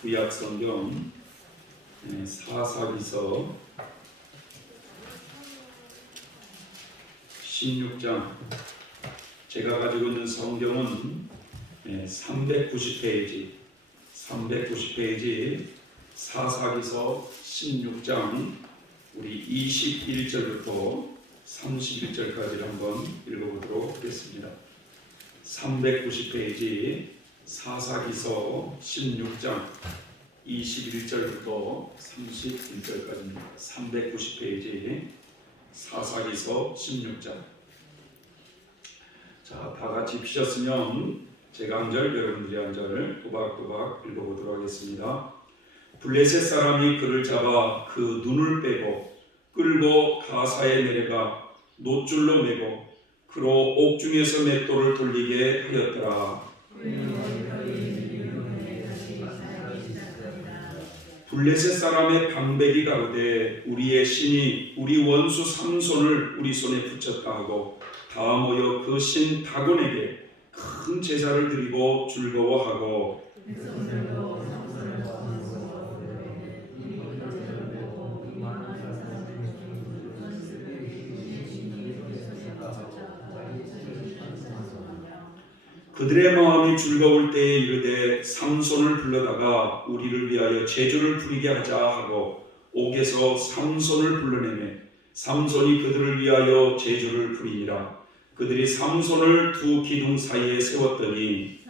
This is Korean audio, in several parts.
구약 성경 사사기서 16장, 제가 가지고 있는 성경은 390페이지 사사기서 16장 우리 21절부터 31절까지를 한번 읽어보도록 하겠습니다. 390페이지 사사기서 16장 21절부터 31절까지입니다. 390페이지 사사기서 16장. 자, 다 같이 피셨으면 제가 한 절, 여러분들이 한 절 또박또박 읽어보도록 하겠습니다. 블레셋 사람이 그를 잡아 그 눈을 빼고 끌고 가사에 내려가 놋줄로 매고 그로 옥중에서 맷돌을 돌리게 하였더라. 블레셋 사람의 방백이 가로되 우리의 신이 우리 원수 삼손을 우리 손에 붙였다 하고 다 모여 그 신 다곤에게 큰 제사를 드리고 즐거워하고 그들의 마음이 즐거울 때에 이르되 삼손을 불러다가 우리를 위하여 제주를 부리게 하자 하고 옥에서 삼손을 불러내매 삼손이 그들을 위하여 제주를 부리니라. 그들이 삼손을 두 기둥 사이에 세웠더니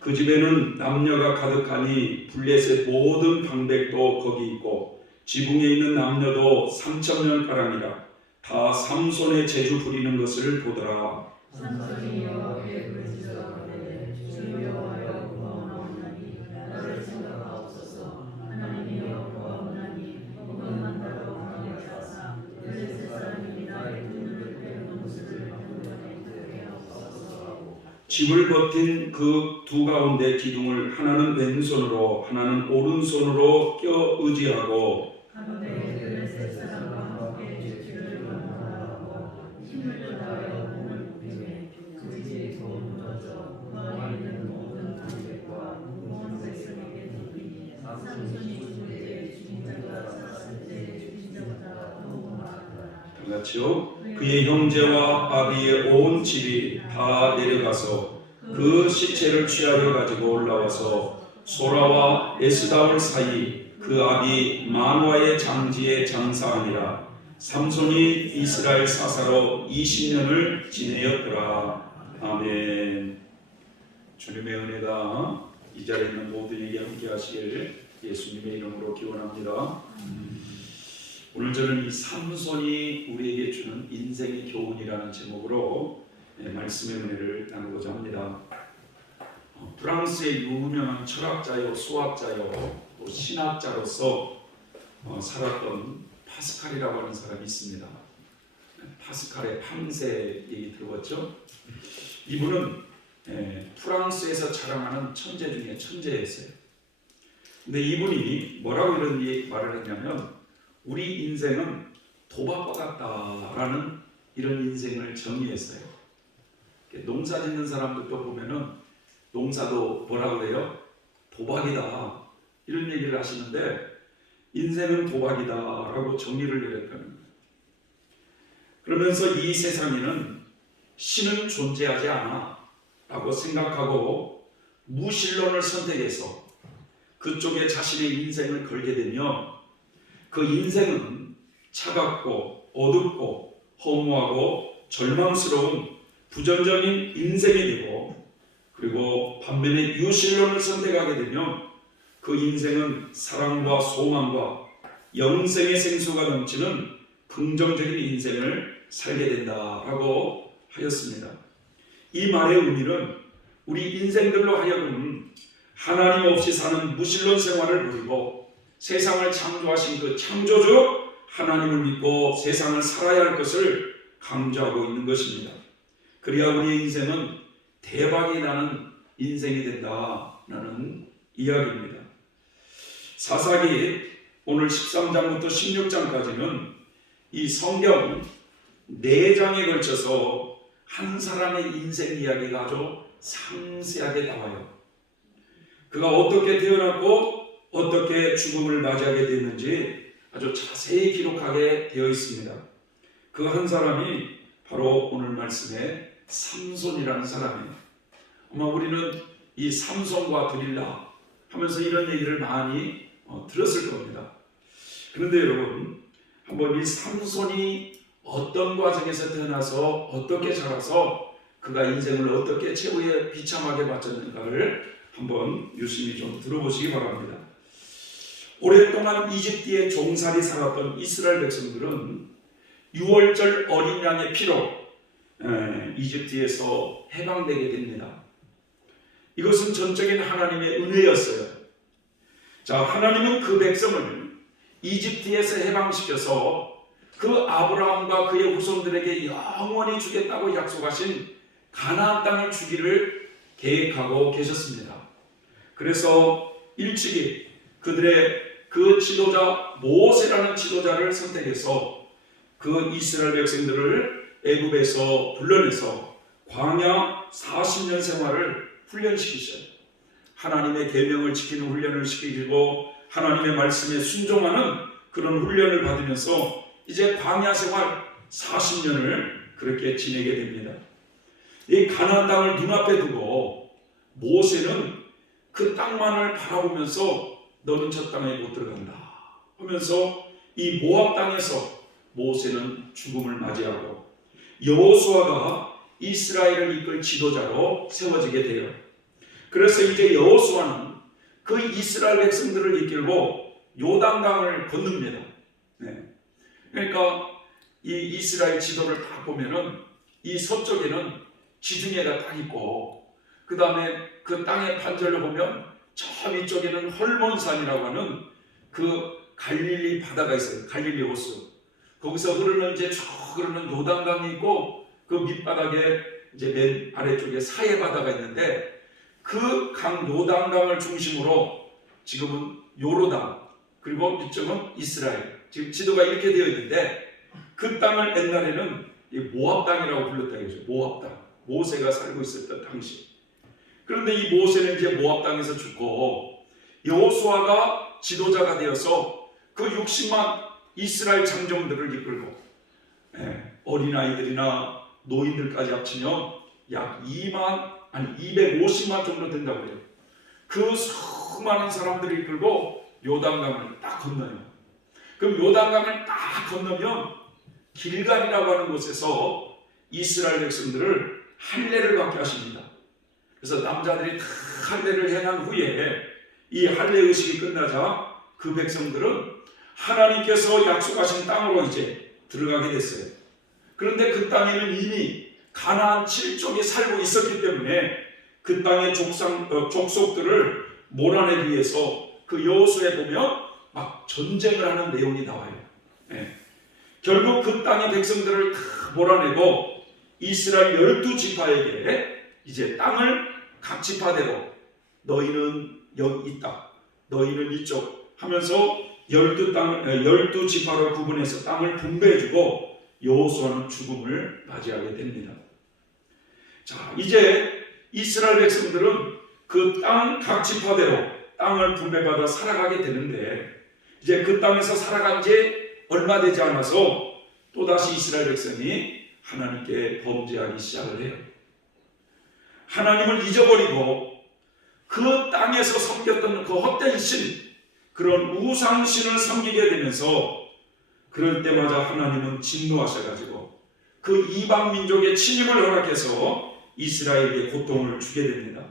그 집에는 남녀가 가득하니 블레셋 모든 방백도 거기 있고 지붕에 있는 남녀도 3,000명 가량이라. 다 삼손의 제주 부리는 것을 보더라. 집을 버틴 그 두 가운데 기둥을 하나는 왼손으로 하나는 오른손으로 껴 의지하고 같이요. 그의 형제와 아비의 온 집이 다 내려가서 그 시체를 취하려 가지고 올라와서 소라와 에스다올 사이 그 아비 마노아의 장지에 장사하니라. 삼손이 이스라엘 사사로 20년을 지내었더라. 아멘. 주님의 은혜가 이 자리에 있는 모두에게 함께 하시길 예수님의 이름으로 기원합니다. 오늘 저는 이 삼손이 우리에게 주는 인생의 교훈이라는 제목으로 말씀의 은혜를 나누고자 합니다. 프랑스의 유명한 철학자요, 수학자요, 또 신학자로서 살았던 파스칼이라고 하는 사람이 있습니다. 파스칼의 판세 얘기 들어봤죠? 이분은 프랑스에서 자랑하는 천재 중에 천재였어요. 근데 이분이 뭐라고 이런 말을 했냐면 우리 인생은 도박과 같다라는 이런 인생을 정의했어요. 농사 짓는 사람들도 보면은 농사도 뭐라고 그래요? 도박이다 이런 얘기를 하시는데 인생은 도박이다라고 정의를 내렸다는 거예요. 그러면서 이 세상에는 신은 존재하지 않아 라고 생각하고 무신론을 선택해서 그쪽에 자신의 인생을 걸게 되면 그 인생은 차갑고 어둡고 허무하고 절망스러운 부정적인 인생이 되고, 그리고 반면에 유신론을 선택하게 되면 그 인생은 사랑과 소망과 영생의 생수가 넘치는 긍정적인 인생을 살게 된다라고 하였습니다. 이 말의 의미는 우리 인생들로 하여금 하나님 없이 사는 무신론 생활을 누리고 세상을 창조하신 그 창조주 하나님을 믿고 세상을 살아야 할 것을 강조하고 있는 것입니다. 그래야 우리의 인생은 대박이 나는 인생이 된다는 이야기입니다. 사사기 오늘 13장부터 16장까지는 이 성경 4장에 걸쳐서 한 사람의 인생 이야기가 아주 상세하게 나와요. 그가 어떻게 태어났고 어떻게 죽음을 맞이하게 됐는지 아주 자세히 기록하게 되어 있습니다. 그 한 사람이 바로 오늘 말씀에 삼손이라는 사람이에요. 아마 우리는 이 삼손과 드릴라 하면서 이런 얘기를 많이 들었을 겁니다. 그런데 여러분, 한번 이 삼손이 어떤 과정에서 태어나서 어떻게 자라서 그가 인생을 어떻게 최후에 비참하게 마쳤는가를 한번 유심히 좀 들어보시기 바랍니다. 오랫동안 이집트에 종살이 살았던 이스라엘 백성들은 6월절 어린 양의 피로 이집트에서 해방되게 됩니다. 이것은 전적인 하나님의 은혜였어요. 자, 하나님은 그 백성을 이집트에서 해방시켜서 그 아브라함과 그의 후손들에게 영원히 주겠다고 약속하신 가나안 땅에 주기를 계획하고 계셨습니다. 그래서 일찍이 그들의 그 지도자 모세라는 지도자를 선택해서 그 이스라엘 백성들을 애굽에서 불러내서 광야 40년 생활을 훈련시키셔요. 하나님의 계명을 지키는 훈련을 시키고 하나님의 말씀에 순종하는 그런 훈련을 받으면서 이제 광야 생활 40년을 그렇게 지내게 됩니다. 이 가나안 땅을 눈앞에 두고 모세는 그 땅만을 바라보면서 너는 저 땅에 못 들어간다 하면서 이 모압 땅에서 모세는 죽음을 맞이하고 여호수아가 이스라엘을 이끌 지도자로 세워지게 돼요. 그래서 이제 여호수아는 그 이스라엘 백성들을 이끌고 요단강을 건넙니다. 그러니까 이 이스라엘 지도를 딱 보면은 이 서쪽에는 지중해가 딱 있고 그 다음에 그 땅의 판절을 보면 저 위쪽에는 헐몬산이라고 하는 그 갈릴리 바다가 있어요. 갈릴리 호수. 거기서 흐르는 이제 쭉 흐르는 요단강이 있고 그 밑바닥에 이제 맨 아래쪽에 사해 바다가 있는데 그 강 요단강을 중심으로 지금은 요르단 그리고 이쪽은 이스라엘 지금 지도가 이렇게 되어 있는데 그 땅을 옛날에는 이 모압 땅이라고 불렀다 이거죠. 모압 땅. 모세가 살고 있었던 당시. 그런데 이 모세는 이제 모압 땅에서 죽고 여호수아가 지도자가 되어서 그 60만 이스라엘 장정들을 이끌고 어린아이들이나 노인들까지 합치면 약 250만 정도 된다고 해요. 그 수많은 사람들을 이끌고 요단강을 딱 건너요. 그럼 요단강을 딱 건너면 길갈이라고 하는 곳에서 이스라엘 백성들을 할례를 받게 하십니다. 그래서 남자들이 다 할례를 행한 후에 이 할례 의식이 끝나자 그 백성들은 하나님께서 약속하신 땅으로 이제 들어가게 됐어요. 그런데 그 땅에는 이미 가나안 7족이 살고 있었기 때문에 그 땅의 족속들을 몰아내기 위해서 그 여호수아에 보면 막 전쟁을 하는 내용이 나와요. 결국 그 땅의 백성들을 다 몰아내고 이스라엘 12지파에게 이제 땅을 각 지파대로 너희는 여기 있다, 너희는 이쪽 하면서 12지파로 구분해서 땅을 분배해주고 여호수아는 죽음을 맞이하게 됩니다. 자, 이제 이스라엘 백성들은 그 땅 각 지파대로 땅을 분배받아 살아가게 되는데 이제 그 땅에서 살아간 지 얼마 되지 않아서 또다시 이스라엘 백성이 하나님께 범죄하기 시작을 해요. 하나님을 잊어버리고 그 땅에서 섬겼던 그 헛된 신, 그런 우상신을 섬기게 되면서 그럴 때마다 하나님은 진노하셔가지고 그 이방 민족의 침입을 허락해서 이스라엘에게 고통을 주게 됩니다.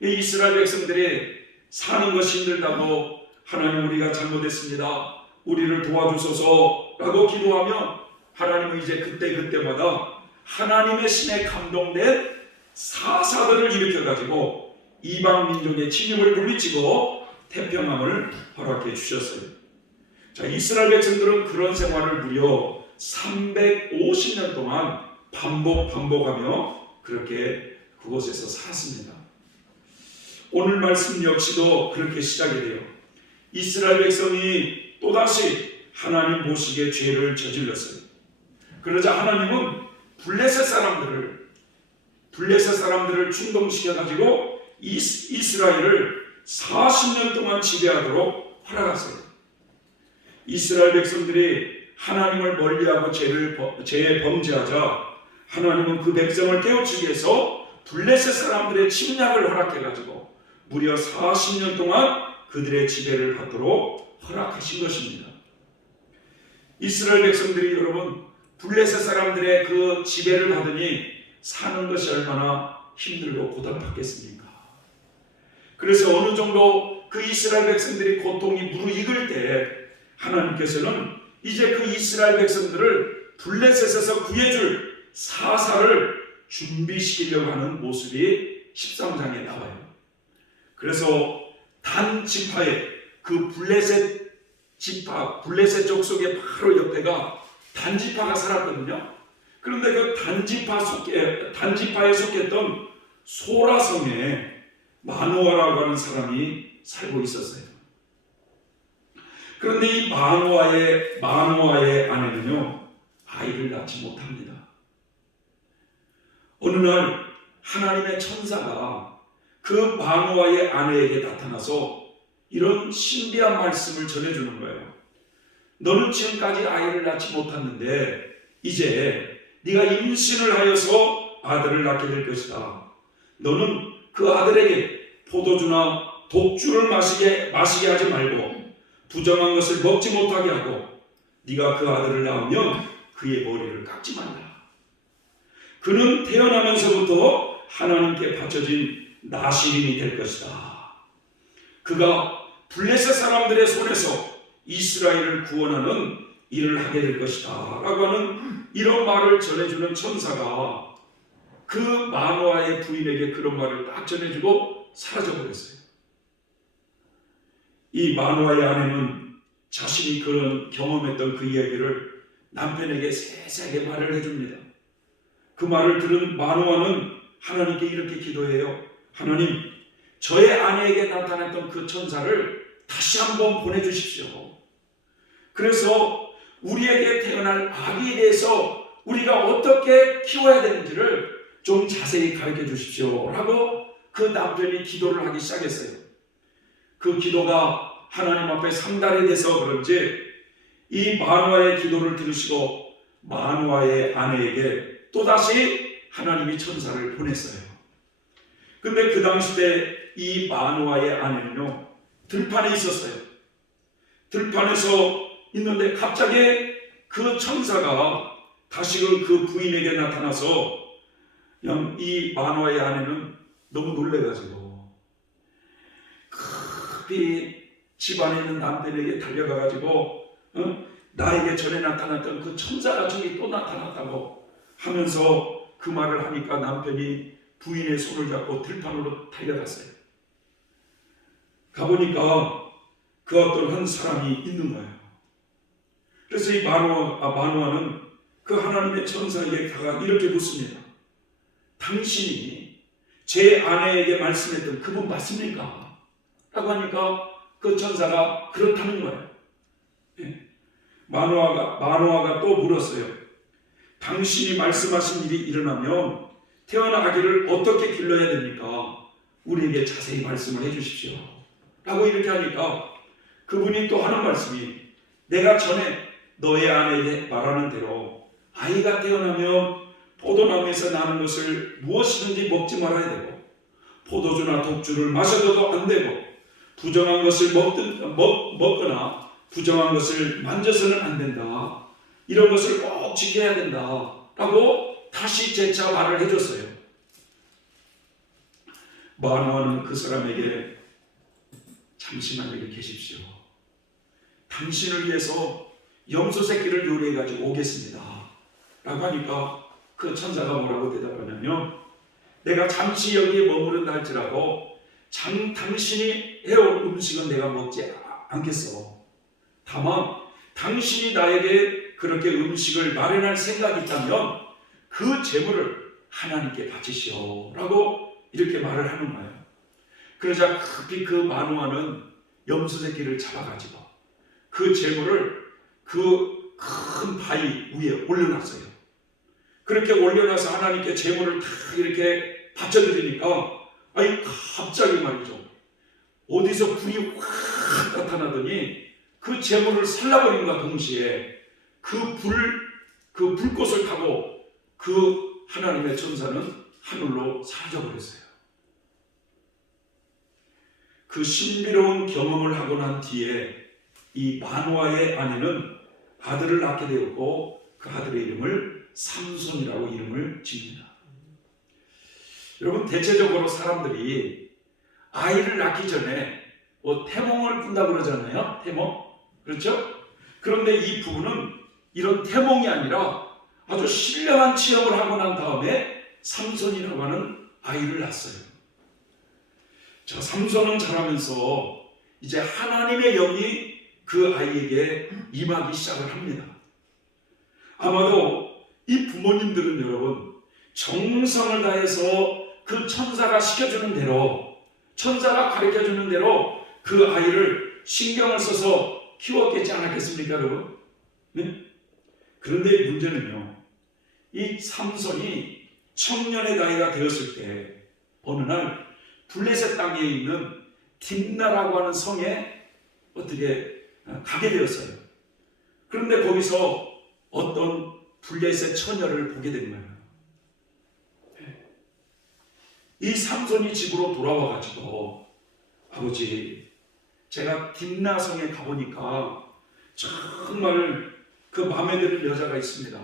이스라엘 백성들이 사는 것이 힘들다고 하나님 우리가 잘못했습니다, 우리를 도와주소서 라고 기도하면 하나님은 이제 그때마다 하나님의 신에 감동된 사사들을 일으켜가지고 이방 민족의 침입을 물리치고 태평함을 허락해 주셨어요. 자, 이스라엘 백성들은 그런 생활을 무려 350년 동안 반복하며 그렇게 그곳에서 살았습니다. 오늘 말씀 역시도 그렇게 시작이 돼요. 이스라엘 백성이 또다시 하나님 보시기에 죄를 저질렀어요. 그러자 하나님은 블레셋 사람들을 충동시켜가지고 이스라엘을 40년 동안 지배하도록 허락하세요. 이스라엘 백성들이 하나님을 멀리하고 죄에 범죄하자 하나님은 그 백성을 깨우치기 위해서 블레셋 사람들의 침략을 허락해가지고 무려 40년 동안 그들의 지배를 받도록 허락하신 것입니다. 이스라엘 백성들이 여러분 블레셋 사람들의 그 지배를 받으니 사는 것이 얼마나 힘들고 고달팠겠습니까? 그래서 어느 정도 그 이스라엘 백성들이 고통이 무르익을 때 하나님께서는 이제 그 이스라엘 백성들을 블레셋에서 구해줄 사사를 준비시키려고 하는 모습이 13장에 나와요. 그래서 단 지파에 그 블레셋 블레셋 족속의 바로 옆에가 단지파가 살았거든요. 그런데 그 단지파에 속했던 소라성에 마노아라고 하는 사람이 살고 있었어요. 그런데 이 마노아의 아내는요, 아이를 낳지 못합니다. 어느 날 하나님의 천사가 그 마노아의 아내에게 나타나서 이런 신비한 말씀을 전해주는 거예요. 너는 지금까지 아이를 낳지 못했는데 이제 네가 임신을 하여서 아들을 낳게 될 것이다. 너는 그 아들에게 포도주나 독주를 마시게 하지 말고 부정한 것을 먹지 못하게 하고 네가 그 아들을 낳으면 그의 머리를 깎지 말라. 그는 태어나면서부터 하나님께 바쳐진 나시린이 될 것이다. 그가 블레셋 사람들의 손에서 이스라엘을 구원하는 일을 하게 될 것이다 라고 하는 이런 말을 전해주는 천사가 그 마노아의 부인에게 그런 말을 딱 전해주고 사라져버렸어요. 이 마노아의 아내는 자신이 그런 경험했던 그 이야기를 남편에게 세세하게 말을 해줍니다. 그 말을 들은 마노아는 하나님께 이렇게 기도해요. 하나님, 저의 아내에게 나타났던 그 천사를 다시 한번 보내주십시오. 그래서 우리에게 태어날 아기에 대해서 우리가 어떻게 키워야 되는지를 좀 자세히 가르쳐 주십시오 라고 그 남편이 기도를 하기 시작했어요. 그 기도가 하나님 앞에 상달이 돼서 그런지 이 마노아의 기도를 들으시고 마노아의 아내에게 또다시 하나님이 천사를 보냈어요. 근데 그 당시 때 이 마노아의 아내는요, 들판에 있었어요. 들판에서 있는데 갑자기 그 천사가 다시금 그 부인에게 나타나서 그냥 이 마노아의 아내는 너무 놀래가지고 급히 집안에 있는 남편에게 달려가가지고 나에게 전에 나타났던 그 천사가 저기 또 나타났다고 하면서 그 말을 하니까 남편이 부인의 손을 잡고 들판으로 달려갔어요. 가보니까 그 어떤 한 사람이 있는 거예요. 그래서 이 마노아는 그 하나님의 천사에게 다가 이렇게 묻습니다. 당신이 제 아내에게 말씀했던 그분 맞습니까? 라고 하니까 그 천사가 그렇다는 거예요. 예. 마노아가 또 물었어요. 당신이 말씀하신 일이 일어나면 태어난 아기를 어떻게 길러야 됩니까? 우리에게 자세히 말씀을 해주십시오 라고 이렇게 하니까 그분이 또 하는 말씀이 내가 전에 너의 아내에게 말하는 대로 아이가 태어나면 포도나무에서 나는 것을 무엇이든지 먹지 말아야 되고 포도주나 독주를 마셔도 안 되고 부정한 것을 먹거나 부정한 것을 만져서는 안 된다. 이런 것을 꼭 지켜야 된다 라고 다시 재차 말을 해줬어요. 마노아는 그 사람에게 잠시만 여기 계십시오. 당신을 위해서 염소 새끼를 요리해가지고 오겠습니다 라고 하니까 그 천사가 뭐라고 대답하냐면 내가 잠시 여기에 머무른다 할지라도 당신이 해올 음식은 내가 먹지 않겠어. 다만 당신이 나에게 그렇게 음식을 마련할 생각이 있다면 그 재물을 하나님께 바치시오 라고 이렇게 말을 하는 거예요. 그러자 급히 그 마노아는 염소 새끼를 잡아가지고 그 재물을 그 큰 바위 위에 올려놨어요. 그렇게 올려놔서 하나님께 제물을 다 이렇게 바쳐드리니까 갑자기 말이죠. 어디서 불이 확 나타나더니 그 제물을 살라버림과 동시에 그 불꽃을 타고 그 하나님의 천사는 하늘로 사라져버렸어요. 그 신비로운 경험을 하고 난 뒤에 이 마노아의 아내는 아들을 낳게 되었고 그 아들의 이름을 삼손이라고 이름을 지습니다. 여러분, 대체적으로 사람들이 아이를 낳기 전에 태몽을 꾼다 그러잖아요. 태몽. 그렇죠? 그런데 이 부부는 이런 태몽이 아니라 아주 신령한 체험을 하고 난 다음에 삼손이라고 하는 아이를 낳았어요. 자, 삼손은 자라면서 이제 하나님의 영이 그 아이에게 임하기 시작을 합니다. 아마도 이 부모님들은 여러분 정성을 다해서 그 천사가 시켜주는 대로, 천사가 가르쳐주는 대로 그 아이를 신경을 써서 키웠겠지 않았겠습니까, 여러분? 네? 그런데 문제는요, 이 삼손이 청년의 나이가 되었을 때 어느 날 블레셋 땅에 있는 딥나라고 하는 성에 어떻게 가게 되었어요. 그런데 거기서 어떤 블레셋 처녀를 보게 된 거예요. 이 삼손이 집으로 돌아와 가지고, 아버지, 제가 딥나 성에 가보니까 정말 그 마음에 드는 여자가 있습니다.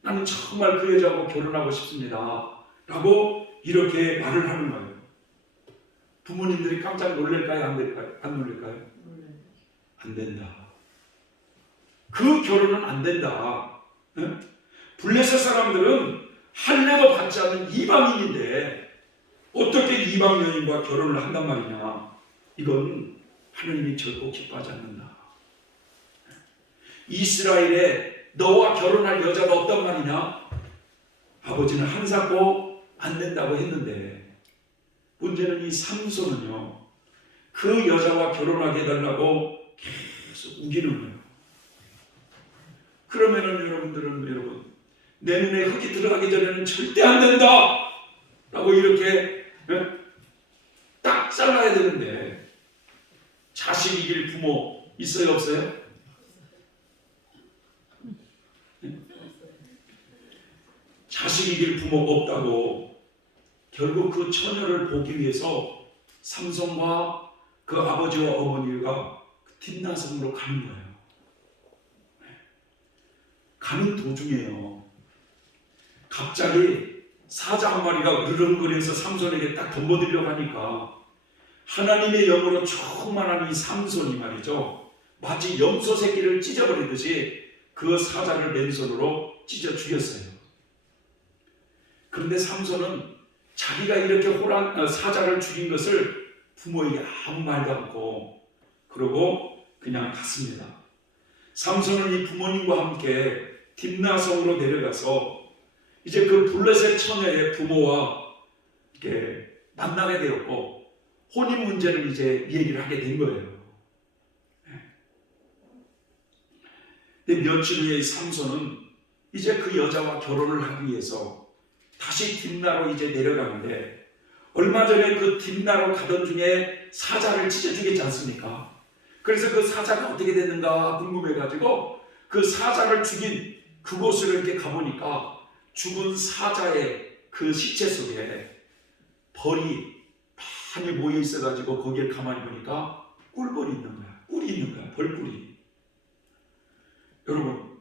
나는 정말 그 여자하고 결혼하고 싶습니다. 라고 이렇게 말을 하는 거예요. 부모님들이 깜짝 놀랄까요? 안 놀랄까요? 안 놀랄까요? 안 된다. 그 결혼은 안 된다. 블레셋 사람들은 할례도 받지 않는 이방인인데 어떻게 이방 여인과 결혼을 한단 말이냐. 이건 하나님이 결코 기뻐하지 않는다. 이스라엘에 너와 결혼할 여자가 없단 말이냐. 아버지는 한사코 안 된다고 했는데, 문제는 이 삼손은요, 그 여자와 결혼하게 해달라고 계속 우기는 거예요. 그러면은 여러분, 내 눈에 흙이 들어가기 전에는 절대 안 된다! 라고 이렇게 딱 잘라야 되는데, 자식 이길 부모 있어요, 없어요? 자식 이길 부모 없다고 결국 그 처녀를 보기 위해서 삼손과 그 아버지와 어머니가 딥나성으로 가는 거예요. 가는 도중에요, 갑자기 사자 한 마리가 으르렁거리면서 삼손에게 딱 덤벼들려고 하니까 하나님의 영으로 충만한 이 삼손이 말이죠, 마치 염소 새끼를 찢어버리듯이 그 사자를 맨손으로 찢어 죽였어요. 그런데 삼손은 자기가 이렇게 사자를 죽인 것을 부모에게 아무 말도 않고 그러고 그냥 갔습니다. 삼손은 이 부모님과 함께 딥나성으로 내려가서 이제 그 블레셋 처녀의 부모와 이렇게 만나게 되었고 혼인 문제를 이제 얘기를 하게 된 거예요. 근데 며칠 후에 삼손은 이제 그 여자와 결혼을 하기 위해서 다시 딥나로 이제 내려가는데, 얼마 전에 그 딥나로 가던 중에 사자를 찢어 죽였지 않습니까? 그래서 그 사자가 어떻게 됐는가 궁금해가지고 그 사자를 죽인 그곳을 이렇게 가보니까 죽은 사자의 그 시체 속에 벌이 많이 모여 있어가지고 거기를 가만히 보니까 꿀벌이 있는 거야. 꿀이 있는 거야. 벌꿀이. 여러분,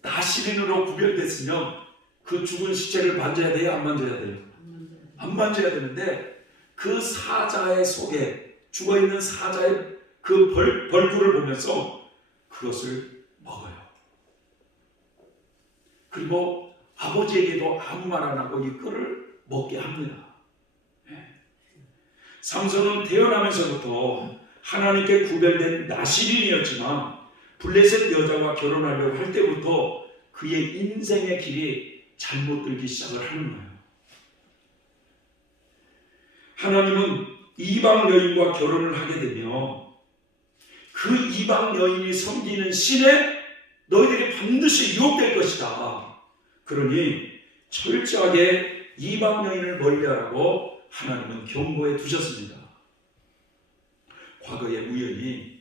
나시린으로 구별됐으면 그 죽은 시체를 만져야 돼요? 안 만져야 돼요? 안 만져야 되는데 그 사자의 속에 죽어있는 사자의 그 벌꿀을 보면서 그것을 먹어요. 그리고 아버지에게도 아무 말 안 하고 이 꿀을 먹게 합니다. 삼손은 태어나면서부터 하나님께 구별된 나시린이었지만 블레셋 여자와 결혼하려고 할 때부터 그의 인생의 길이 잘못 들기 시작을 하는 거예요. 하나님은 이방 여인과 결혼을 하게 되면 그 이방 여인이 섬기는 신에 너희들이 반드시 유혹될 것이다. 그러니 철저하게 이방 여인을 멀리하라고 하나님은 경고해 두셨습니다. 과거에 우연히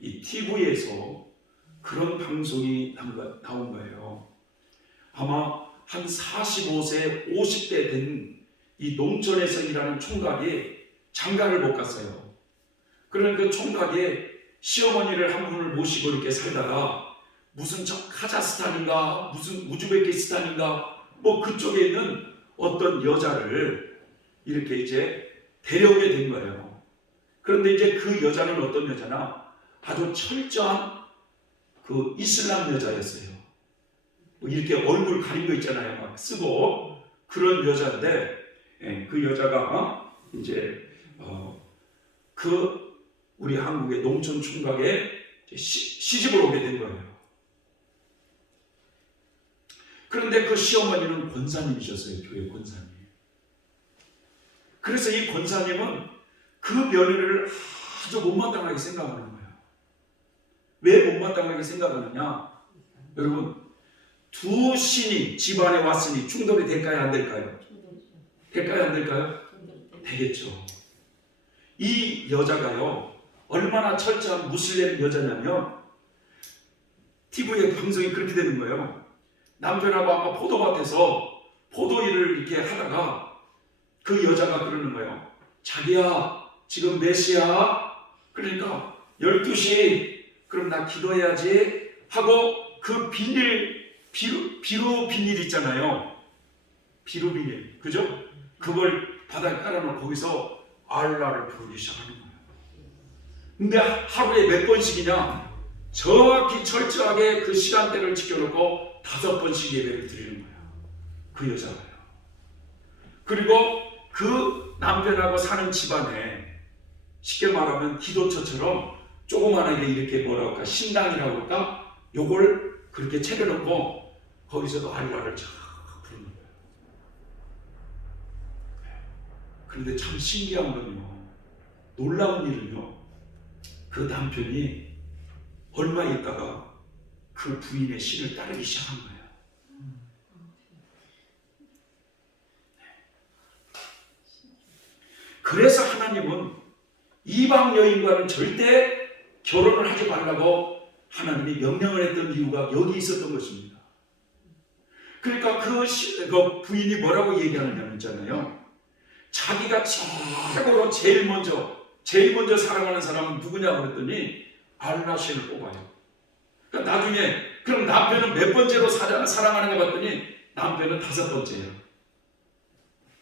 이 TV에서 그런 방송이 나온 거예요. 아마 한 45세, 50대 된 이 농촌에서 일하는 총각이 장가를 못 갔어요. 그런 그 총각이 시어머니를 한 분을 모시고 이렇게 살다가 무슨 저 카자흐스탄인가 무슨 우즈베키스탄인가 뭐 그쪽에 있는 어떤 여자를 이렇게 이제 데려오게 된 거예요. 그런데 이제 그 여자는 어떤 여자나 아주 철저한 그 이슬람 여자였어요. 뭐 이렇게 얼굴 가린 거 있잖아요. 막 쓰고 그런 여자인데 그 여자가 이제 그 우리 한국의 농촌 총각에 시집을 오게 된 거예요. 그런데 그 시어머니는 권사님이셨어요. 교회 권사님. 그래서 이 권사님은 그 며느리를 아주 못마땅하게 생각하는 거예요. 왜 못마땅하게 생각하느냐? 여러분, 두 신이 집안에 왔으니 충돌이 될까요? 안 될까요? 될까요? 안 될까요? 되겠죠. 이 여자가요, 얼마나 철저한 무슬림 여자냐면 TV에 방송이 그렇게 되는 거예요. 남편하고 아마 포도밭에서 포도일을 이렇게 하다가 그 여자가 그러는 거예요. 자기야, 지금 몇 시야? 그러니까 12시. 그럼 나 기도해야지 하고 그 비루 비닐 있잖아요. 비루 비닐. 그죠? 그걸 바닥에 깔아놓고 거기서 알라를 부르기 시작하는 거예요. 근데 하루에 몇 번씩이냐? 정확히 철저하게 그 시간대를 지켜놓고 5번씩 예배를 드리는 거예요. 그 여자가요. 그리고 그 남편하고 사는 집안에 쉽게 말하면 기도처처럼 조그만하게 이렇게 뭐라고 할까? 신당이라고 할까? 요걸 그렇게 차려놓고 거기서도 알라를 쫙 부르는 거예요. 그런데 참 신기한 건요, 놀라운 일은요, 그 남편이 얼마 있다가 그 부인의 신을 따르기 시작한 거예요. 그래서 하나님은 이방 여인과는 절대 결혼을 하지 말라고 하나님이 명령을 했던 이유가 여기 있었던 것입니다. 그러니까 그 부인이 뭐라고 얘기하느냐면 있잖아요. 자기가 최고로 제일 먼저 사랑하는 사람은 누구냐고 그랬더니 알라 신을 뽑아요. 그러니까 나중에 그럼 남편은 몇 번째로 사랑하는가 봤더니 남편은 5번째예요.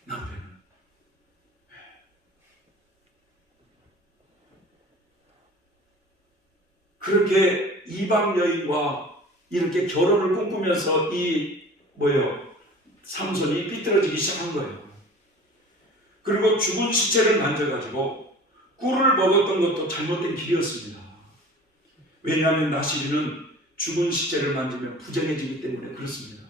남편은. 그렇게 이방 여인과 이렇게 결혼을 꿈꾸면서 삼손이 삐뚤어지기 시작한 거예요. 그리고 죽은 시체를 만져가지고 꿀을 먹었던 것도 잘못된 길이었습니다. 왜냐하면 나시리는 죽은 시체를 만지면 부정해지기 때문에 그렇습니다.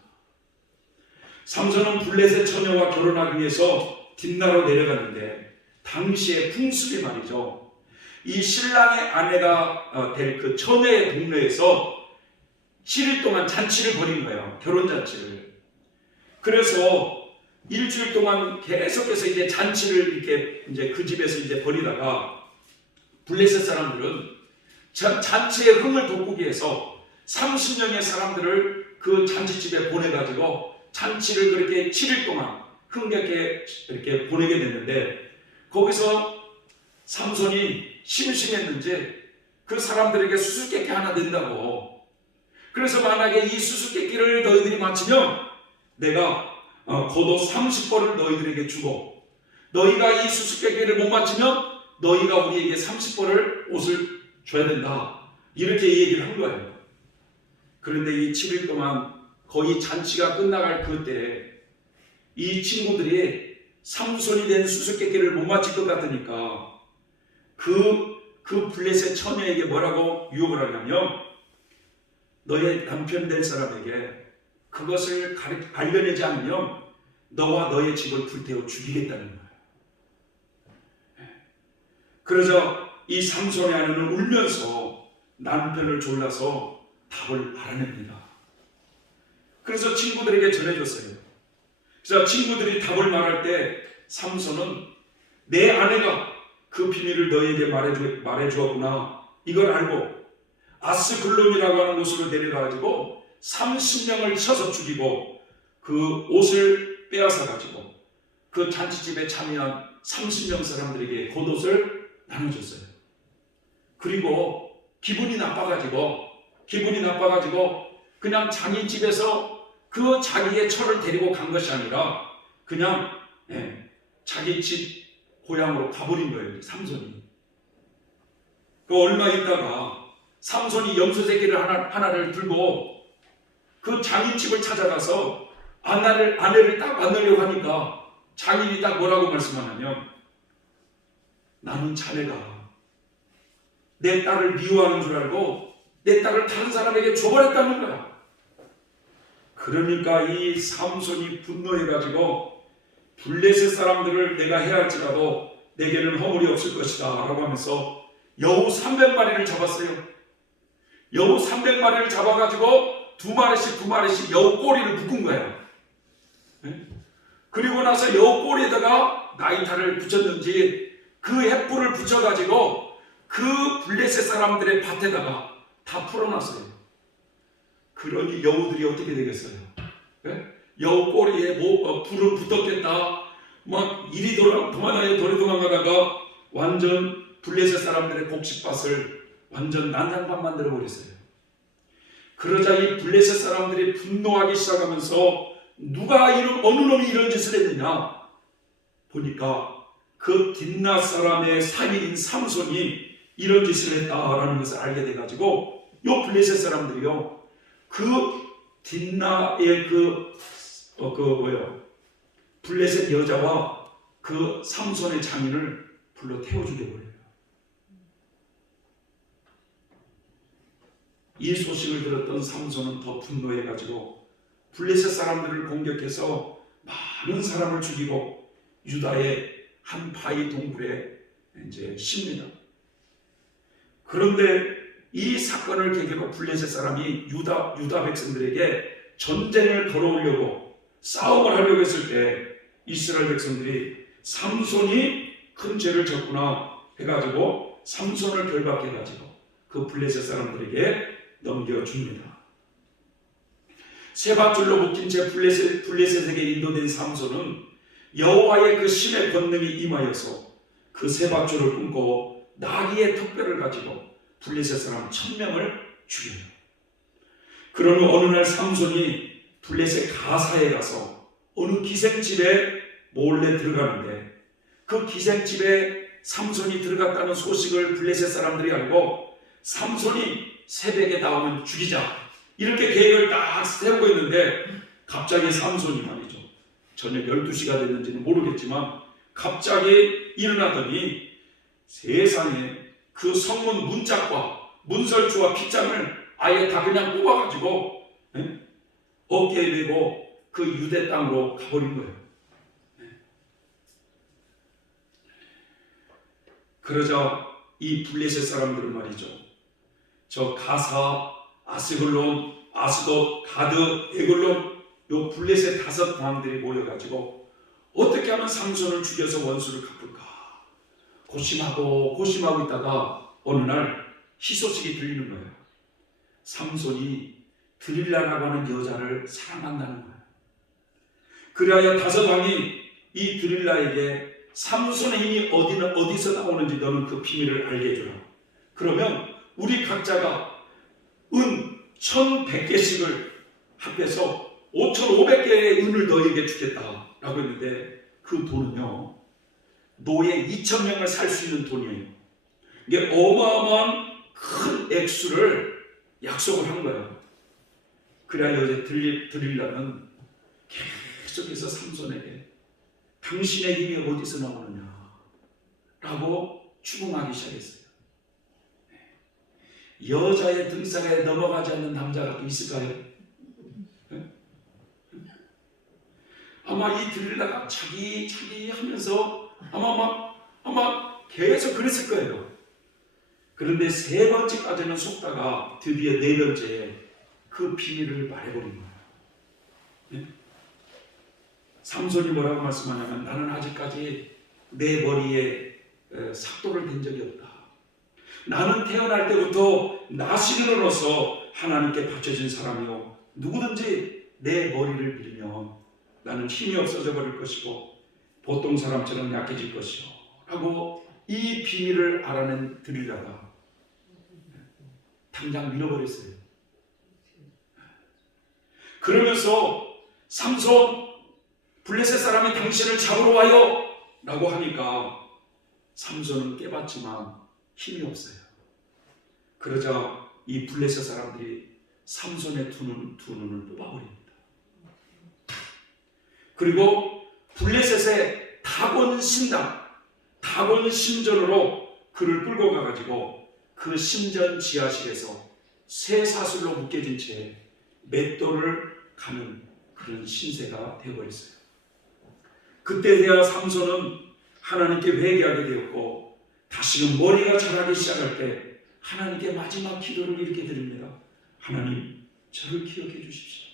삼손은 블레셋 처녀와 결혼하기 위해서 딥나로 내려갔는데 당시의 풍습이 말이죠. 이 신랑의 아내가 될 그 처녀의 동네에서 7일 동안 잔치를 벌인 거예요. 결혼잔치를. 그래서 일주일 동안 계속해서 이제 잔치를 이렇게 이제 그 집에서 이제 벌이다가 블레셋 사람들은 잔치의 흥을 돋구기 위해서 30명의 사람들을 그 잔치집에 보내가지고 잔치를 그렇게 7일 동안 흥겹게 이렇게 보내게 됐는데 거기서 삼손이 심심했는지 그 사람들에게 수수께끼 하나 낸다고. 그래서 만약에 이 수수께끼를 너희들이 맞히면 내가 겉옷 30벌을 너희들에게 주고 너희가 이 수수께끼를 못 맞히면 너희가 우리에게 30벌을 옷을 줘야 된다. 이렇게 얘기를 한 거예요. 그런데 이 7일 동안 거의 잔치가 끝나갈 그때 이 친구들이 삼손이 된 수수께끼를 못 맞힐 것 같으니까 그 블레셋 처녀에게 뭐라고 유혹을 하냐면 너의 남편 될 사람에게 그것을 알려내지 않으면 너와 너의 집을 불태워 죽이겠다는 거예요. 그래서 이 삼손의 아내는 울면서 남편을 졸라서 답을 알아냅니다. 그래서 친구들에게 전해줬어요. 그래서 친구들이 답을 말할 때 삼손은 내 아내가 그 비밀을 너에게 말해주었구나, 이걸 알고 아스글론이라고 하는 곳으로 내려가가지고 30명을 쳐서 죽이고 그 옷을 빼앗아 가지고 그 잔치집에 참여한 30명 사람들에게 겉옷을 나눠줬어요. 그리고 기분이 나빠가지고 그냥 자기 집에서 그 자기의 처를 데리고 간 것이 아니라 그냥 자기 집 고향으로 가버린 거예요, 삼손이. 그 얼마 있다가 삼손이 염소새끼를 하나를 들고 그 장인집을 찾아가서 아내를 딱 만나려고 하니까 장인이 딱 뭐라고 말씀하냐면, 나는 자네가 내 딸을 미워하는 줄 알고 내 딸을 다른 사람에게 줘버렸다는 거야. 그러니까 이 삼손이 분노해가지고 블레셋 사람들을 내가 해할지라도 내게는 허물이 없을 것이다 라고 하면서 여우 300마리를 잡았어요. 여우 300마리를 잡아가지고 두 마리씩 여우 꼬리를 묶은 거예요. 그리고 나서 여우 꼬리에다가 나이타를 붙였는지 그 횃불을 붙여가지고 그 블레셋 사람들의 밭에다가 다 풀어놨어요. 그러니 여우들이 어떻게 되겠어요? 여우 꼬리에 불은 붙었겠다. 막 이리 도망가요, 저리 도망가다가 완전 블레셋 사람들의 곡식밭을 완전 난장판 만들어 버렸어요. 그러자 이 블레셋 사람들이 분노하기 시작하면서 누가 어느 놈이 이런 짓을 했느냐 보니까 그 딥낫 사람의 사위인 삼손이 이런 짓을 했다라는 것을 알게 돼가지고 요 블레셋 사람들이요, 그 딥낫의 블레셋 여자와 그 삼손의 장인을 불러 태워 죽여버려요. 이 소식을 들었던 삼손은 더 분노해가지고 블레셋 사람들을 공격해서 많은 사람을 죽이고 유다의 한 바위 동굴에 이제 씁니다. 그런데 이 사건을 계기로 블레셋 사람이 유다 백성들에게 전쟁을 걸어오려고 싸움을 하려고 했을 때 이스라엘 백성들이 삼손이 큰 죄를 졌구나 해가지고 삼손을 결박해가지고 그 블레셋 사람들에게 넘겨줍니다. 세 밧줄로 묶인 채 블레셋에게 인도된 삼손은 여호와의 그 신의 권능이 임하여서 그 세 밧줄을 끊고 나귀의 턱뼈를 가지고 블레셋 사람 1000명을 죽여요. 그러는 어느 날 삼손이 블레셋 가사에 가서 어느 기생집에 몰래 들어가는데 그 기생집에 삼손이 들어갔다는 소식을 블레셋 사람들이 알고 삼손이 새벽에 나오면 죽이자 이렇게 계획을 딱 세우고 있는데 갑자기 삼손이 말이죠, 저녁 12시가 됐는지는 모르겠지만 갑자기 일어나더니 세상에 그 성문 문짝과 문설주와 빗장을 아예 다 그냥 뽑아가지고 어깨에 메고 그 유대 땅으로 가버린 거예요. 그러자 이 블레셋 사람들은 말이죠, 저 가사, 아스글론, 아스돗, 가드, 에글론 요 블레셋 5왕들이 모여가지고 어떻게 하면 삼손을 죽여서 원수를 갚을까 고심하고 있다가 어느 날 희소식이 들리는 거예요. 삼손이 드릴라라고 하는 여자를 사랑한다는 거예요. 그리하여 5왕이 이 드릴라에게 삼손의 힘이 어디서 나오는지 너는 그 비밀을 알게 해주라. 그러면 우리 각자가 은 1100개씩을 합해서 5500개의 은을 너에게 주겠다라고 했는데 그 돈은요, 노예 2000명을 살 수 있는 돈이에요. 이게 어마어마한 큰 액수를 약속을 한 거예요. 그래야 이제 드릴라는 계속해서 삼손에게 당신의 힘이 어디서 나오느냐 라고 추궁하기 시작했어요. 여자의 등살에 넘어가지 않는 남자가 또 있을까요? 아마 이 드릴라가 자기 하면서 아마 계속 그랬을 거예요. 그런데 3번째까지는 속다가 드디어 4번째에 그 비밀을 말해버린 거예요. 삼손이 뭐라고 말씀하냐면 나는 아직까지 내 머리에 삭도를 댄 적이 없다. 나는 태어날 때부터 나시린으로서 하나님께 바쳐진 사람이요 누구든지 내 머리를 밀면 나는 힘이 없어져 버릴 것이고 보통 사람처럼 약해질 것이요 라고 이 비밀을 알아낸 들이다가 당장 밀어버렸어요. 그러면서 삼손 블레셋 사람이 당신을 잡으러 와요 라고 하니까 삼손은 깨봤지만 힘이 없어요. 그러자 이 블레셋 사람들이 삼손의 두 눈을 뽑아버립니다. 그리고 블레셋의 다곤 신전으로 그를 끌고 가가지고 그 신전 지하실에서 쇠 사슬로 묶여진 채 맷돌을 가는 그런 신세가 되어버렸어요. 그때야 삼손은 하나님께 회개하게 되었고 다시금 머리가 자라기 시작할 때 하나님께 마지막 기도를 이렇게 드립니다. 하나님, 저를 기억해 주십시오.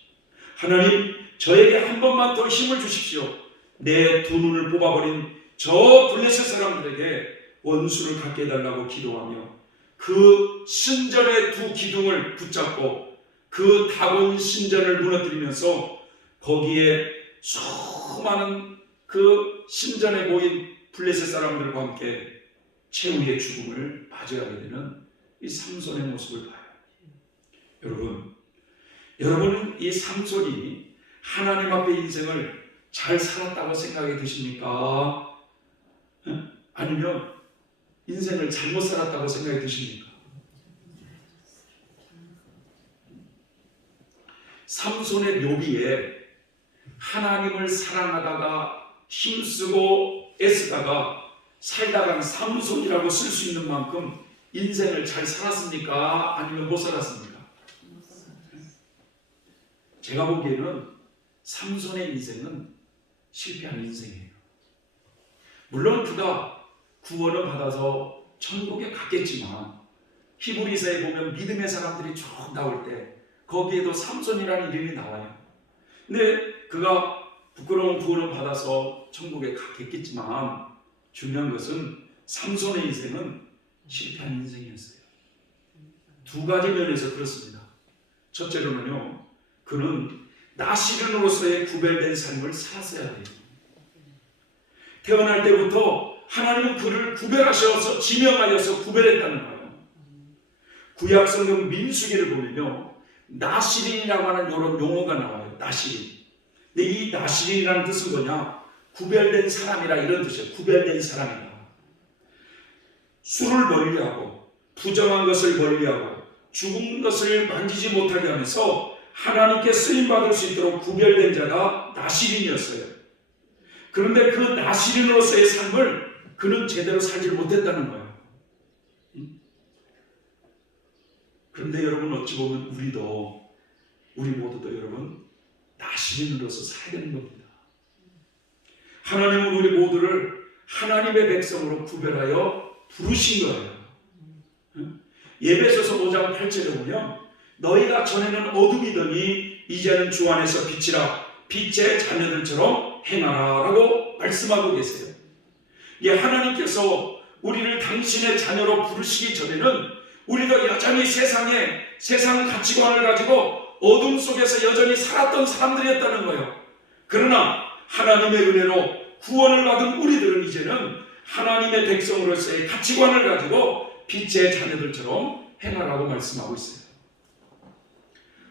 하나님, 저에게 한 번만 더 힘을 주십시오. 내 두 눈을 뽑아버린 저 블레셋 사람들에게 원수를 갖게 해달라고 기도하며 그 신전의 두 기둥을 붙잡고 그 다곤 신전을 무너뜨리면서 거기에 수많은 그 신전에 모인 블레셋 사람들과 함께 최후의 죽음을 맞이하게 되는 이 삼손의 모습을 봐요. 여러분은 이 삼손이 하나님 앞에 인생을 잘 살았다고 생각이 드십니까? 아니면 인생을 잘못 살았다고 생각이 드십니까? 삼손의 묘비에 하나님을 사랑하다가 힘쓰고 애쓰다가 살다간 삼손이라고 쓸 수 있는 만큼 인생을 잘 살았습니까? 아니면 못 살았습니까? 제가 보기에는 삼손의 인생은 실패한 인생이에요. 물론 그가 구원을 받아서 천국에 갔겠지만 히브리서에 보면 믿음의 사람들이 쭉 나올 때 거기에도 삼손이라는 이름이 나와요. 근데 그가 부끄러운 구원을 받아서 천국에 갔겠지만 중요한 것은 삼손의 인생은 실패한 인생이었어요. 두 가지 면에서 그렇습니다. 첫째로는요, 그는 나시린으로서의 구별된 삶을 살았어야 돼요. 태어날 때부터 하나님은 그를 구별하셔서 지명하여서 구별했다는 거예요. 구약성경 민수기를 보면요, 나시린이라고 하는 이런 용어가 나와요. 나시린. 근데 이 나시린이라는 뜻은 뭐냐? 구별된 사람이라 이런 뜻이에요. 구별된 사람이다. 술을 멀리하고 부정한 것을 멀리하고 죽은 것을 만지지 못하게 하면서 하나님께 쓰임받을 수 있도록 구별된 자가 나시린이었어요. 그런데 그 나시린으로서의 삶을 그는 제대로 살지 못했다는 거예요. 그런데 여러분, 어찌 보면 우리 모두도 여러분 나시린으로서 살아야 되는 겁니다. 하나님은 우리 모두를 하나님의 백성으로 구별하여 부르신 거예요. 예배소서 5장 8절에 보면 너희가 전에는 어둠이더니 이제는 주 안에서 빛이라 빛의 자녀들처럼 행하라 라고 말씀하고 계세요. 하나님께서 우리를 당신의 자녀로 부르시기 전에는 우리도 여전히 세상 가치관을 가지고 어둠 속에서 여전히 살았던 사람들이었다는 거예요. 그러나 하나님의 은혜로 구원을 받은 우리들은 이제는 하나님의 백성으로서의 가치관을 가지고 빛의 자녀들처럼 행하라고 말씀하고 있어요.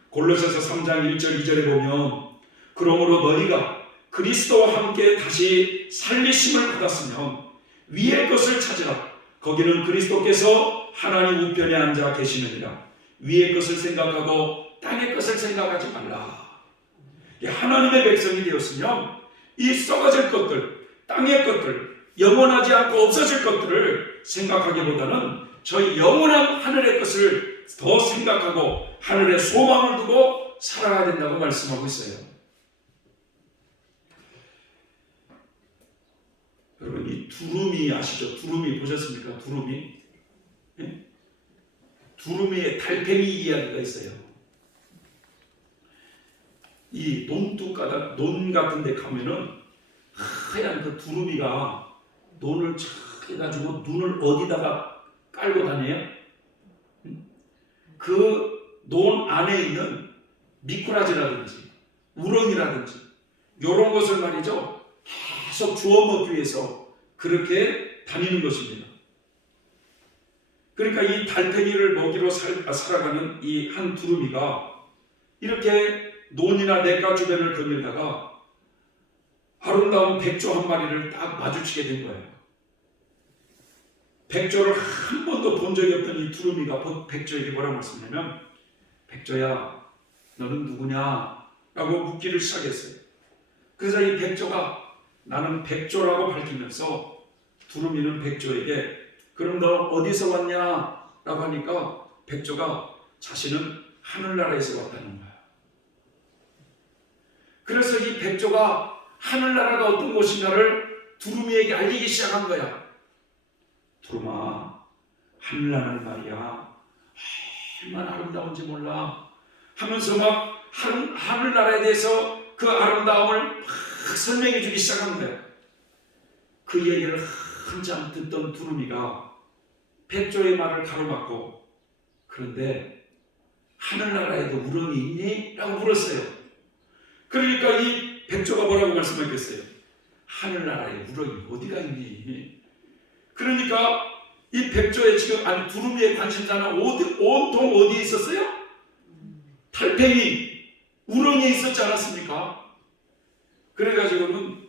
골로새서 3장 1절 2절에 보면 그러므로 너희가 그리스도와 함께 다시 살리심을 받았으면 위의 것을 찾으라. 거기는 그리스도께서 하나님 우편에 앉아 계시느니라. 위의 것을 생각하고 땅의 것을 생각하지 말라. 하나님의 백성이 되었으면 이 썩어질 것들, 땅의 것들, 영원하지 않고 없어질 것들을 생각하기보다는 저희 영원한 하늘의 것을 더 생각하고 하늘의 소망을 두고 살아가야 된다고 말씀하고 있어요. 여러분, 이 두루미 아시죠? 두루미 보셨습니까? 두루미? 네? 두루미의 달팽이 이야기가 있어요. 이 논 같은 데 가면은 하얀 그 두루미가 논을 쫙 해가지고 눈을 어디다가 깔고 다녀요? 그 논 안에 있는 미꾸라지라든지 우렁이라든지 이런 것을 말이죠, 계속 주워 먹기 위해서 그렇게 다니는 것입니다. 그러니까 이 달팽이를 먹이로 살아가는 이 한 두루미가 이렇게 논이나 냇가 주변을 거닐다가 아름다운 백조 한 마리를 딱 마주치게 된 거예요. 백조를 한 번도 본 적이 없던 이 두루미가 백조에게 뭐라고 말씀하냐면, 백조야, 너는 누구냐? 라고 묻기를 시작했어요. 그래서 이 백조가 나는 백조라고 밝히면서 두루미는 백조에게 그럼 너 어디서 왔냐? 라고 하니까 백조가 자신은 하늘나라에서 왔다는 거야. 그래서 이 백조가 하늘나라가 어떤 곳인가를 두루미에게 알리기 시작한 거야. 두루마, 하늘나라는 말이야, 얼마나 아름다운지 몰라 하면서 막 하늘나라에 대해서 그 아름다움을 막 설명해 주기 시작한 거야. 그 얘기를 한참 듣던 두루미가 백조의 말을 가로막고, 그런데 하늘나라에도 우렁이 있니? 라고 물었어요. 그러니까 이 백조가 뭐라고 말씀하겠어요? 하늘나라에 우렁이 어디가 있니? 그러니까 이 백조의 지금 아니 두루미의 관심사는 온통 어디에 있었어요? 달팽이, 우렁이에 있었지 않았습니까? 그래가지고는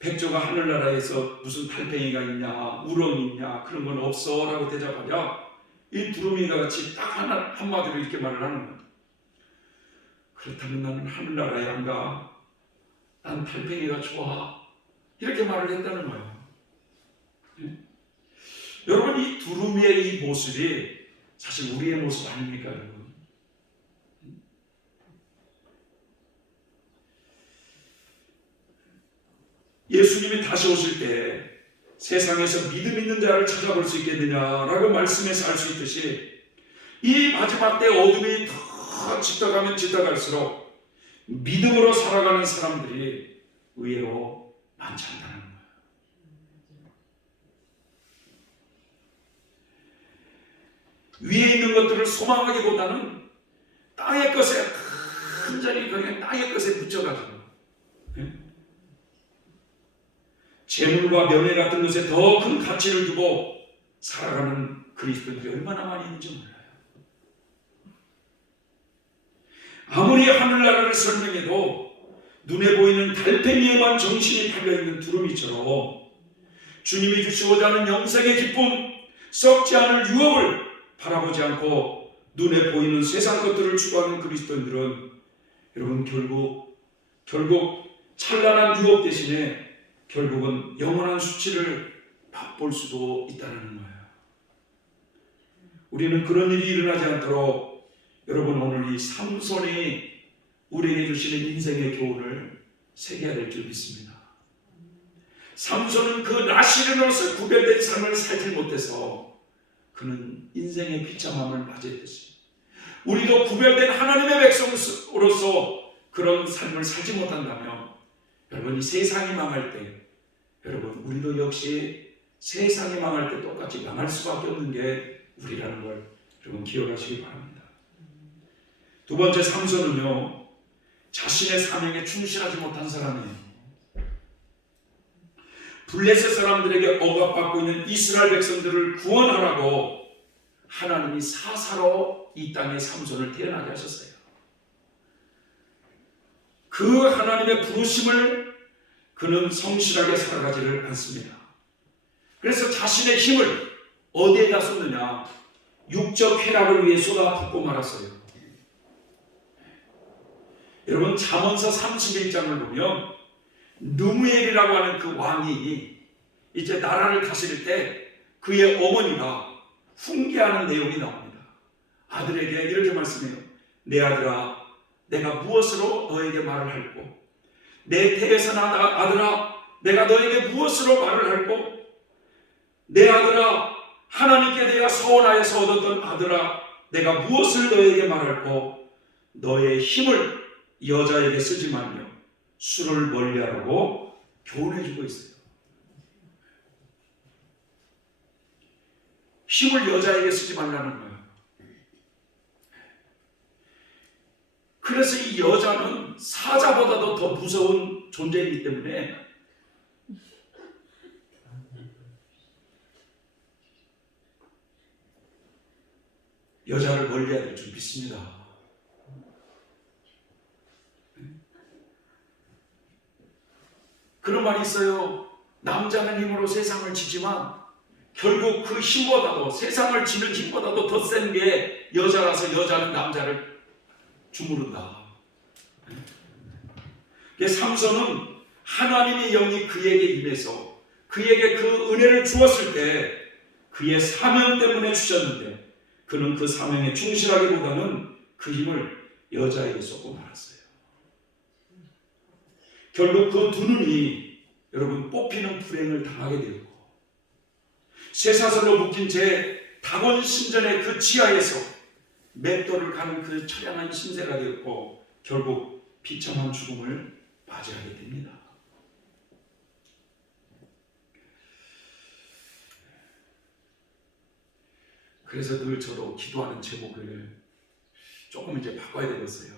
백조가 하늘나라에서 무슨 달팽이가 있냐, 우렁이 있냐, 그런 건 없어 라고 대답하자 이 두루미가 같이 딱 한마디로 이렇게 말을 하는 거예요. 그렇다면 나는 하늘나라에 안 가. 난 달팽이가 좋아. 이렇게 말을 했다는 거예요. 네? 여러분, 이 두루미의 이 모습이 사실 우리의 모습 아닙니까, 여러분? 예수님이 다시 오실 때 세상에서 믿음 있는 자를 찾아볼 수 있겠느냐라고 말씀해서 알 수 있듯이, 이 마지막 때 어둠이 더 짙어가면 짙어갈수록 믿음으로 살아가는 사람들이 의외로 많지 않다는 거예요. 위에 있는 것들을 소망하기보다는 땅의 것에 간절히 그냥 땅의 것에 붙여가지고 재물과 명예 같은 것에 더 큰 가치를 두고 살아가는 그리스도인들이 얼마나 많이 있는지 몰라요. 아무리 하늘나라를 설명해도 눈에 보이는 달팽이에만 정신이 달려있는 두루미처럼 주님이 주시고자 하는 영생의 기쁨, 썩지 않을 유업을 바라보지 않고 눈에 보이는 세상 것들을 추구하는 그리스도인들은 여러분 결국 찬란한 유업 대신에 결국은 영원한 수치를 맛볼 수도 있다는 거예요. 우리는 그런 일이 일어나지 않도록 여러분 오늘 이 삼손이 우리에게 주시는 인생의 교훈을 새겨야 될 줄 믿습니다. 삼손은 그 나시른으로서 구별된 삶을 살지 못해서 그는 인생의 비참함을 맞이했듯이 우리도 구별된 하나님의 백성으로서 그런 삶을 살지 못한다면 여러분 이 세상이 망할 때 여러분 우리도 역시 세상이 망할 때 똑같이 망할 수밖에 없는 게 우리라는 걸 여러분 기억하시기 바랍니다. 두 번째, 삼손은요 자신의 사명에 충실하지 못한 사람이에요. 블레셋 사람들에게 억압받고 있는 이스라엘 백성들을 구원하라고 하나님이 사사로 이 땅에 삼손을 태어나게 하셨어요. 그 하나님의 부르심을 그는 성실하게 살아가지를 않습니다. 그래서 자신의 힘을 어디에다 쏟느냐? 육적 쾌락을 위해 쏟아붓고 말았어요. 여러분 잠언서 31장을 보면 느무엘이라고 하는 그 왕이 이제 나라를 다스릴 때 그의 어머니가 훈계하는 내용이 나옵니다. 아들에게 이렇게 말씀해요. 내 아들아, 내가 무엇으로 너에게 말을 할꼬? 내 태에서 나다 아들아, 내가 너에게 무엇으로 말을 할꼬? 내 아들아, 하나님께 내가 서원하여서 얻었던 아들아, 내가 무엇을 너에게 말할꼬? 너의 힘을 여자에게 쓰지 말며 술을 멀리하라고 교훈해주고 있어요. 힘을 여자에게 쓰지 말라는 거예요. 그래서 이 여자는 사자보다도 더 무서운 존재이기 때문에 여자를 멀리해야 될 줄 믿습니다. 그런 말이 있어요. 남자는 힘으로 세상을 지지만 결국 그 힘보다도, 세상을 지는 힘보다도 더 센 게 여자라서 여자는 남자를 주무른다. 삼손은 하나님의 영이 그에게 임해서 그에게 그 은혜를 주었을 때 그의 사명 때문에 주셨는데 그는 그 사명에 충실하기보다는 그 힘을 여자에게 쏟고 말았어요. 결국 그 두 눈이 여러분 뽑히는 불행을 당하게 되었고 쇠사슬로 묶인 제 다곤 신전의 그 지하에서 맷돌을 가는 그 처량한 신세가 되었고 결국 비참한 죽음을 맞이하게 됩니다. 그래서 늘 저도 기도하는 제목을 조금 이제 바꿔야 되겠어요.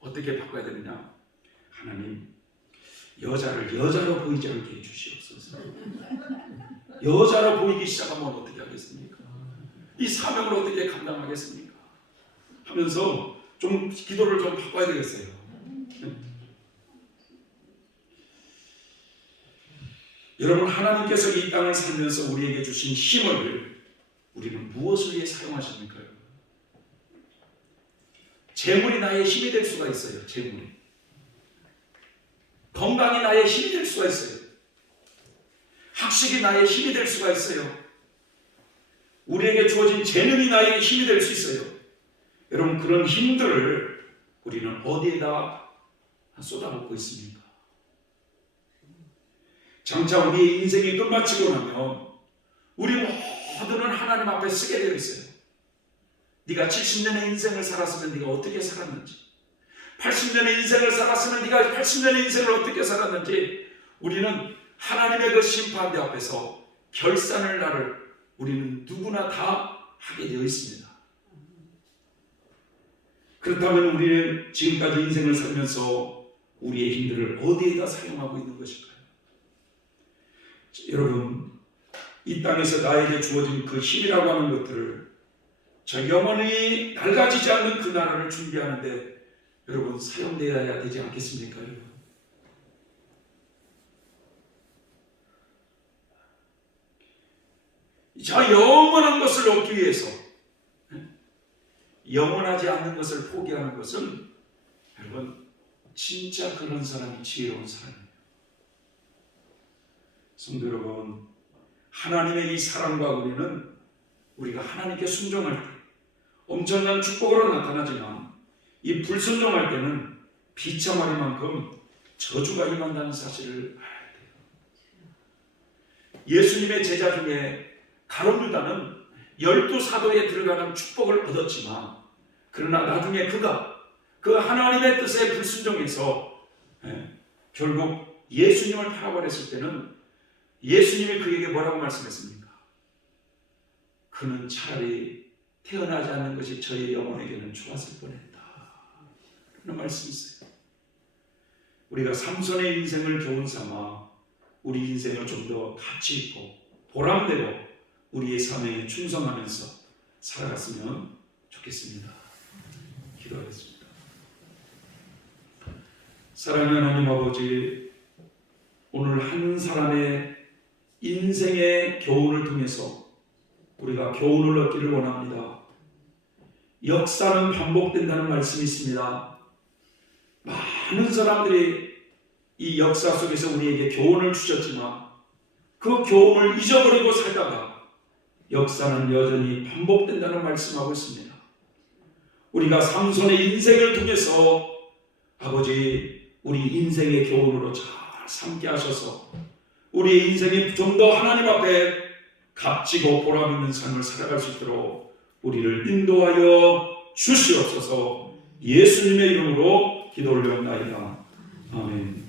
어떻게 바꿔야 되느냐? 하나님, 여자를 여자로 보이지 않게 해주시옵소서. 여자로 보이기 시작하면 어떻게 하겠습니까? 이 사명을 어떻게 감당하겠습니까? 하면서 좀 기도를 좀 바꿔야 되겠어요. 여러분, 하나님께서 이 땅을 살면서 우리에게 주신 힘을 우리는 무엇을 위해 사용하십니까? 재물이 나의 힘이 될 수가 있어요. 재물이. 건강이 나의 힘이 될 수가 있어요. 학식이 나의 힘이 될 수가 있어요. 우리에게 주어진 재능이 나의 힘이 될 수 있어요. 여러분, 그런 힘들을 우리는 어디에다 쏟아붓고 있습니까? 장차 우리의 인생이 끝마치고 나면 우리 모두는 하나님 앞에 쓰게 되어 있어요. 네가 70년의 인생을 살았으면 네가 어떻게 살았는지, 80년의 인생을 살았으면 네가 80년의 인생을 어떻게 살았는지 우리는 하나님의 그 심판대 앞에서 결산을 날을 우리는 누구나 다 하게 되어 있습니다. 그렇다면 우리는 지금까지 인생을 살면서 우리의 힘들을 어디에다 사용하고 있는 것일까요? 여러분, 이 땅에서 나에게 주어진 그 힘이라고 하는 것들을 저 영원히 낡아지지 않는 그 나라를 준비하는데 여러분 사용되어야 되지 않겠습니까? 여러분? 저 영원한 것을 얻기 위해서 영원하지 않는 것을 포기하는 것은 여러분 진짜 그런 사람이 지혜로운 사람이에요. 성도 여러분, 하나님의 이 사랑과 은혜는 우리가 하나님께 순종할 때 엄청난 축복으로 나타나지만 이 불순종할 때는 비참하리만큼 저주가 임한다는 사실을 알아야 돼요. 예수님의 제자 중에 가룟 유다는 12사도에 들어가는 축복을 얻었지만 그러나 나중에 그가 그 하나님의 뜻에 불순종해서 결국 예수님을 팔아버렸을 때는 예수님이 그에게 뭐라고 말씀했습니까? 그는 차라리 태어나지 않는 것이 저의 영혼에게는 좋았을 뻔했다. 그런 말씀이 있어요. 우리가 삼손의 인생을 교훈 삼아 우리 인생을 좀 더 가치 있고 보람되고 우리의 사명에 충성하면서 살아갔으면 좋겠습니다. 기도하겠습니다. 사랑하는 하나님 아버지, 오늘 한 사람의 인생의 교훈을 통해서 우리가 교훈을 얻기를 원합니다. 역사는 반복된다는 말씀이 있습니다. 많은 사람들이 이 역사 속에서 우리에게 교훈을 주셨지만 그 교훈을 잊어버리고 살다가 역사는 여전히 반복된다는 말씀하고 있습니다. 우리가 삼손의 인생을 통해서 아버지 우리 인생의 교훈으로 잘 삼게 하셔서 우리의 인생이 좀 더 하나님 앞에 값지고 보람 있는 삶을 살아갈 수 있도록 우리를 인도하여 주시옵소서. 예수님의 이름으로 기도를 드립니다. 아멘.